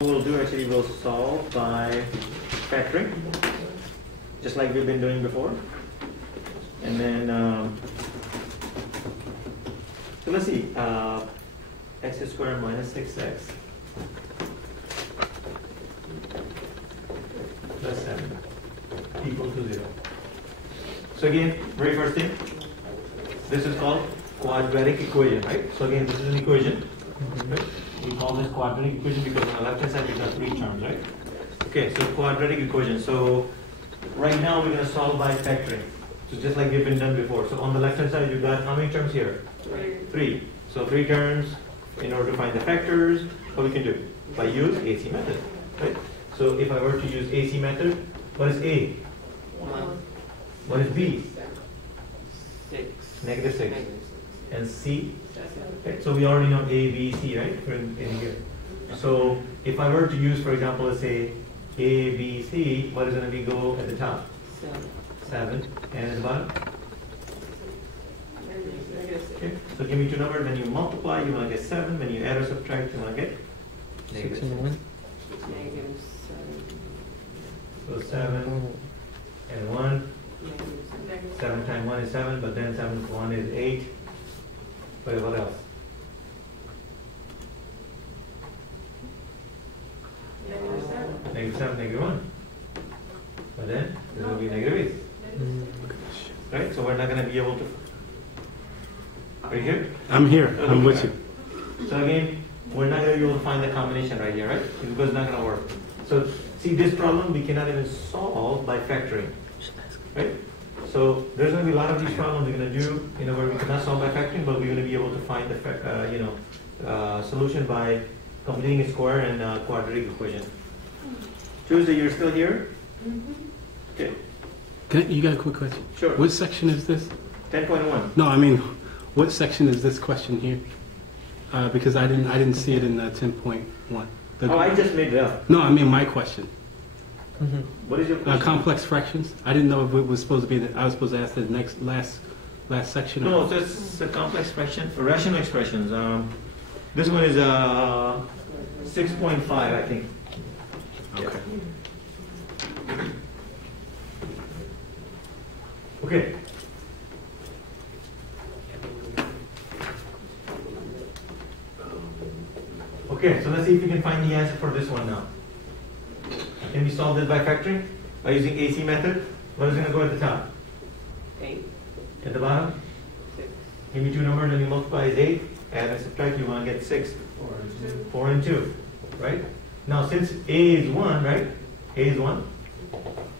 We'll do actually we'll solve by factoring, just like we've been doing before. And then, so let's see, x squared minus 6x plus 7 equal to 0. So again, very first thing, this is called quadratic equation, right? So again, this is an equation, right? We call this quadratic equation because on the left hand side we got three terms, right? Okay, so quadratic equation. So right now we're going to solve by factoring. So just like we've been done before. So on the left hand side you got how many terms here? Three. So three terms. In order to find the factors, what we can do? By use AC method, right? So if I were to use AC method, what is A? 1. What is B? 6. Negative 6. And C? 7. Okay, so we already know A, B, C, right? In here. So if I were to use, for example, let's say A, B, C, what is going to be go at the top? 7. And at the bottom? Okay, so give me two numbers. When you multiply, you want to get 7. When you add or subtract, you want to get negative 6. Negative 7. So 7 and 1. 7 times 1 is 7, but then 7 to 1 is 8. But what else? Negative 7, negative 1. But then this will be negative 8. Right? So we're not going to be able to. Are you here? I'm here. I'm with you. So again, we're not going to be able to find the combination right here, right? Because it's not going to work. So see, this problem we cannot even solve by factoring. Right? So there's going to be a lot of these problems we're going to do, where we cannot solve by factoring, but we're going to be able to find the, solution by completing a square and quadratic equation. Tuesday, you're still here? Okay. You got a quick question? Sure. What section is this? 10.1. No, I mean, what section is this question here? Because I didn't see it in 10.1. Oh, I just made it up. No, I mean my question. What is your question? Complex fractions. I didn't know if it was supposed to be. I was supposed to ask the last section. No, so it's a complex fraction, rational expressions. This one is 6.5, I think. Okay. Okay. Okay, so let's see if we can find the answer for this one now. Can we solve this by factoring? By using AC method? What is going to go at the top? 8. At the bottom? 6. Give me two numbers and you multiply is 8. Add and subtract, you want to get 6. 4 and 2. Right? Now since A is 1, right? A is 1.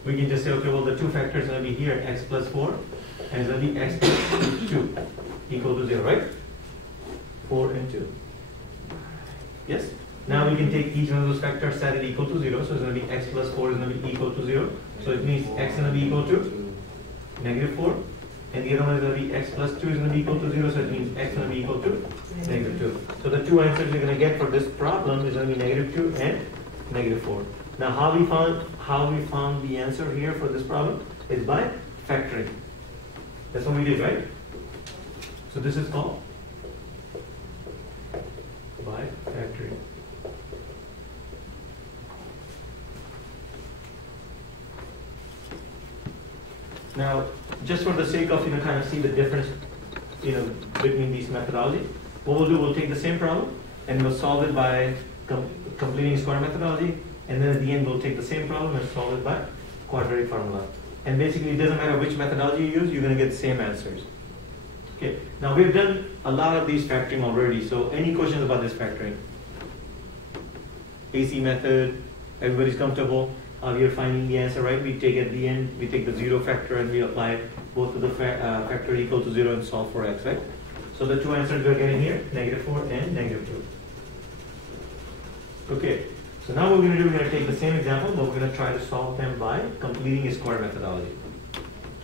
We can just say, okay, well the two factors are going to be here, x plus 4. And it's going to be x plus 2 equal to 0, right? 4 and 2. Yes? Now we can take each one of those factors, set it equal to 0. So it's going to be x plus 4 is going to be equal to 0. So it means x is going to be equal to negative 4. And the other one is going to be x plus 2 is going to be equal to 0. So it means x is going to be equal to negative 2. So the two answers you're going to get for this problem is going to be negative 2 and negative 4. Now how we found the answer here for this problem is by factoring. That's what we did, right? So this is called by factoring. Now, just for the sake of kind of see the difference, between these methodologies, what we'll do, we'll take the same problem and we'll solve it by completing square methodology, and then at the end we'll take the same problem and solve it by quadratic formula. And basically, it doesn't matter which methodology you use, you're going to get the same answers. Okay. Now we've done a lot of these factoring already. So any questions about this factoring? AC method, everybody's comfortable. We are finding the answer, right? We take at the end, we take the 0 factor and we apply both of the factor equal to 0 and solve for x, right? So the two answers we're getting here, negative 4 and negative 2. Okay, so now what we're going to do, we're going to take the same example, but we're going to try to solve them by completing a square methodology.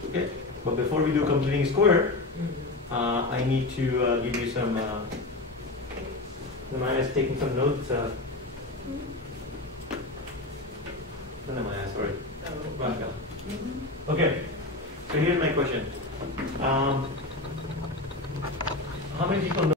Okay, but before we do completing a square, I need to give you some, the man is taking some notes. Sorry. Okay, so here's my question. How many people know